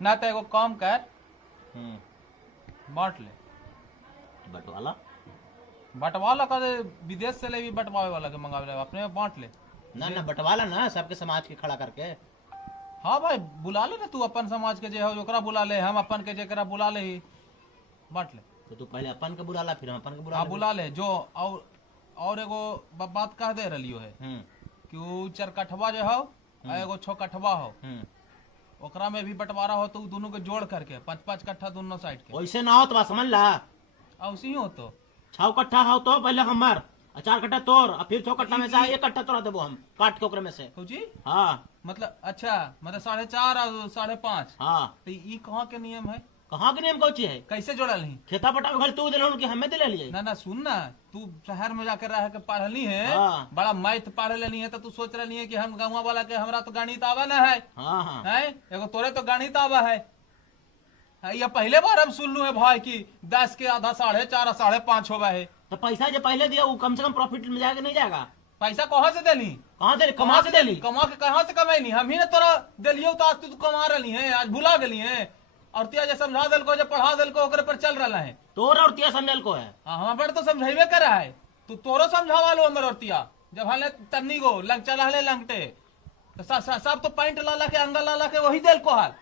ना तो एगो काम कर, बांट ले। बटवाला बंटवाला का विदेश से ले भी बंटवावे वाला के मंगावे ले, अपने में बांट ले। ना ना बटवाला ना सबके समाज के खड़ा करके। हाँ भाई बुला ले ना, तू अपन समाज के जे हो ओकरा बुला ले, हम अपन के जेकरा बुला ले ही बांट ले। तो तू पहले अपन के बुला ला फिर हम अपन के बुला हाँ बुला ले। जो और एगो बात कह दे रही है कि वो चरकठवा जो हो एगो 6 कठवा हो, ओकरा में भी बंटवारा हो तो दोनों के जोड़ करके 5-5 कट्ठा दोनों साइड के। वैसे ना हो तो बात समझ ला। ऐसे ही हो तो 6 कट्ठा हो तो पहले हमार 4 कट्ठा तोर और फिर 6 कट्ठा में से 1 कट्ठा तोरा देबो हम काट के ओकरे में से। जी हाँ मतलब अच्छा, मतलब 4.5 और 5.5। हाँ तो ये कहाँ के नियम है? कहाँ के नियम कौची है? कैसे जोड़ल नहीं? खेता पटा घर तू दिल कि हमें दिले लिए। ना ना सुन ना, तू शहर में जाकर रह के पढ़ली है, हाँ। बड़ा मैथ पढ़ लेनी है, तो तू सोच रही है कि हम गाँव वाला के हमरा तो गणित आवा ना है। हाँ हाँ है एगो तोरे तो गणित आवा है। ये पहले बार हम सुन लू है भाई कि 10 के आधा 4.5 और 5.5 होगा है। तो पैसा जो पहले दिया वो कम से कम प्रॉफिट में जाएगा नहीं जाएगा? पैसा कहाँ से देली? कहाँ से कमा से दिली? कमा के कहाँ से कमैली? हम ही ने तोरा दिलियो तो आज तू कमा रही है, आज भुला गली है। और तिया जो समझा दिल को, जो पढ़ा दिल को ओकरे पर चल रहा है। तोर और तिया समझल को है। हाँ हम पर तो समझेबे कर रहा है, तू तोरो समझावा लो हमर और तिया। जब हले तन्नी गो लंग चला हले लंगटे तो सब तो पैंट लाला के अंगल लाला के वही दिल को हाल।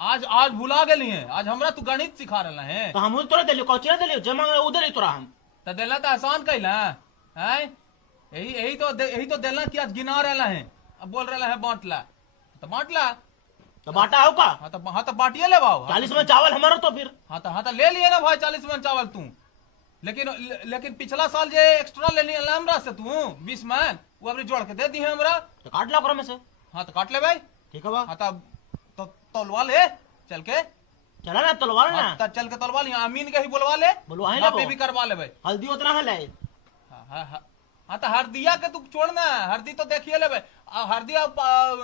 आज भुला गली है, आज हमरा तू गणित सिखा रहा है। तो हम तोरा दिलियो कौची दिलियो जमा उधर ही तोरा हम तो देला तो आसान कैला है। यही तो देला कि आज गिना रहा है, अब बोल रहा है बांट ला, तो बांट ला। तो बांटा हो का? हाँ तो बांटिए ले भाव। 40 में चावल हमारा तो फिर हाँ तो ले लिए ना भाई 40 मन चावल तू। लेकिन पिछला साल जे एक्स्ट्रा ले लिया हमरा से तू 20 मन, वो अभी जोड़ के दे दी है हमरा। तो काट ला ओकरा में से। हाँ तो काट ले भाई। ठीक है बा। हाँ तो तोलवा ले चल के। चला ना तलवार ना। हाँ, चल के तोलवा ले, अमीन के ही बुलवा ले, बुलवा ही पे ले भी करवा ले भाई। हल्दी उतना है ले। हाँ तो हरदिया के तू छोड़ना, हरदी तो देखिए ले भाई। हरदी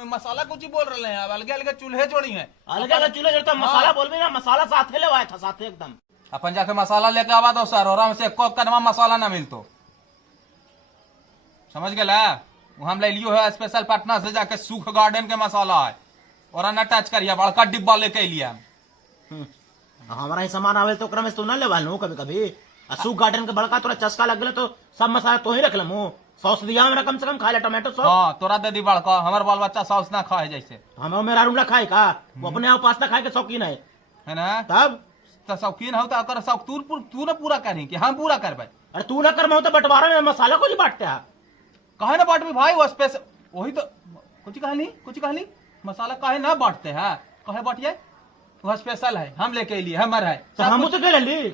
मसाला कुछ ही बोल रहे हैं, अब अलगे अलगे चूल्हे जोड़ी है। अलग अलग चूल्हे जोड़ता मसाला बोल भी ना, मसाला साथे ले आया था साथे एकदम। अपन जाके मसाला लेके आवा दो सर, और हमसे एको कदमा मसाला ना मिलतो, समझ गए? हम ले लियो है स्पेशल पटना से जाके सुख गार्डन के मसाला है, और न टच करिए, बड़का डिब्बा लेके लिया। हमारा ही सामान आवे तो ओकरा में तू ना ले वालू कभी कभी। सुख गार्डन के बड़का तोरा चस्का लग गया तो सब मसाला तो ही रख लमू। सॉस दिया हमरा कम से कम खाए टोमेटो सॉस। हाँ तोरा दे दी बड़का, हमारे बाल बच्चा सॉस ना खाए जैसे। हमें मेरा रूम खाए का, वो अपने आप पास्ता खाए के शौकीन है ना। तब तो शौकीन हो तो शौक तू ना पूरा करी कि हम पूरा करबे। अरे तू ना कर तो बंटवारा में मसाला को ही बांटते हैं। कहे ना बांटबी भाई, वो स्पेशल वही तो कुछ कहली मसाला कहे ना बांटते हैं, कहे बांटिए, वो स्पेशल है, हम लेके लिए हमारा है। तो हम तो ले ली,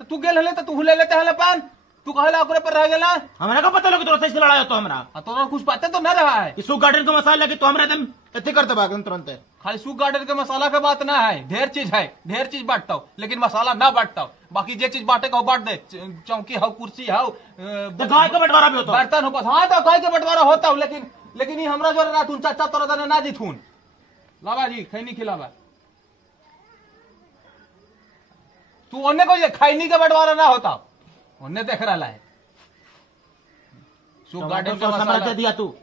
तो तू गेल हले तो तू ले लेते हले पान, तू कहे ओकरे पर रह गेला। हमरा का पता लगे तोरा से लड़ाई हो तो हमरा तोरा कुछ पता तो ना रहा है। सुख गार्डन का मसाला लगे तो हमरा एकदम एते करते भागन तुरंत। खाली सुख गार्डन के मसाला के बात ना है, ढेर चीज है, ढेर चीज बांटता हूँ, लेकिन मसाला ना बांटता हूँ। बाकी जे चीज बांटे का बांट दे, चौकी हो, कुर्सी हो, गाय का बंटवारा भी होता, बर्तन हो, बस। हाँ तो गाय के बंटवारा होता हूँ, लेकिन ये हमरा जो रातून चाचा तोरा दने ना जीथून। लावा जी खैनी खिलावा, तू ओन्ने को खैनी का बंटवारा ना होता, ओन्ने देख रहा है। सुख गार्डन का मसाला दे दिया तू।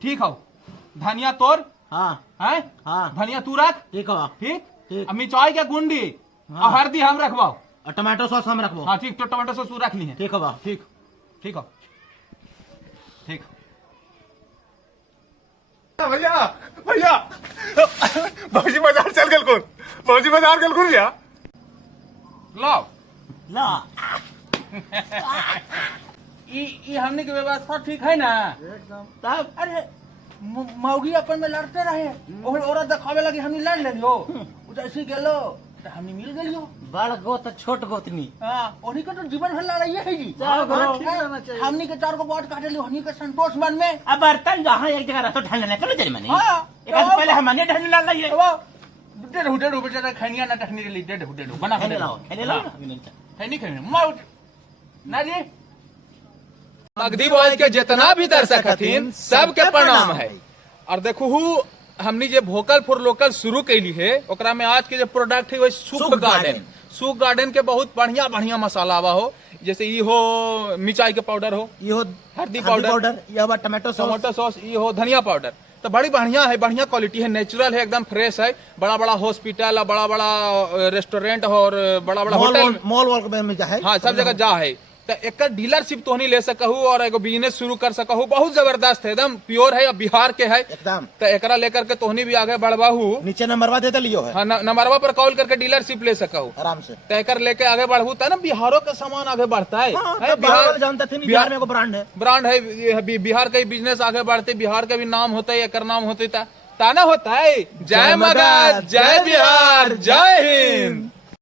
ठीक हो, धनिया तोर। हाँ है हाँ धनिया तू रख। ठीक है ठीक। मिर्चाई के गुंडी और हल्दी हम रखवाओ, और टमाटो सॉस हम रखवाओ। हाँ ठीक, तो टमाटो सॉस रख ली है। ठीक है ठीक ठीक हो, ठीक। भैया भैया भौजी बाजार चल गल कौन? भौजी बाजार गल कौन भैया? लो ला ये हमने की व्यवस्था ठीक है ना एकदम। तब अरे मौगी अपन में लड़ते रहे, औरत दिखावे लगी, हमने लड़ लियो, जैसे गेलो तो हमने मिल गलियो। बड़ गोत छोट गोतनी। हाँ उन्हीं का तो जीवन भर लड़ाई है जी। हमने के 4 को वोट काटे लियो, हमने के संतोष मन में। अब बर्तन जहाँ एक जगह रखो ढलने लगे चलो जरी मनी। एक पहले हमने ढलने लग गई है। डेढ़ बेचारा खैनिया ना टखने के लिए डेढ़ बना खेले लाओ खैनी ना जी। नगदी बॉयज के जितना भी दर्शक हथिन सबके प्रणाम है। और देखू हमनी जे वोकल फॉर लोकल शुरू कैली है, ओकरा में आज के जो प्रोडक्ट है वो सुख गार्डन। सुख गार्डन के बहुत बढ़िया बढ़िया मसाला आवा हो, जैसे ये हो मिर्चाई के पाउडर हो, ये हो हल्दी पाउडर, ये हो टमाटो सॉस, ये हो धनिया पाउडर। तो बड़ी बढ़िया है, बढ़िया क्वालिटी है, नेचुरल है, एकदम फ्रेश है। बड़ा बड़ा हॉस्पिटल और बड़ा बड़ा रेस्टोरेंट और बड़ा बड़ा होटल, मॉल वॉल में जा है, हाँ सब जगह जा है। तो एक डीलरशिप तोहनी ले सकहू और एगो बिजनेस शुरू कर सकहू, बहुत जबरदस्त है, एकदम प्योर है और बिहार के है एकदम। तो एकरा लेकर के तोहनी भी आगे बढ़बाहू। नीचे नंबरवा देते लियो है, हाँ नंबरवा पर कॉल करके डीलरशिप ले सकहू आराम से। तयकर लेके आगे बढ़ू तो ना बिहारों का सामान आगे बढ़ता है। हाँ, है तो बाहर वाले जानते थे नहीं, बिहार में एगो ब्रांड है, ब्रांड है, बिहार का बिजनेस आगे बढ़ते, बिहार का भी नाम होता है, एकर नाम होते ताना होता है। जय मगध, जय बिहार, जय हिंद।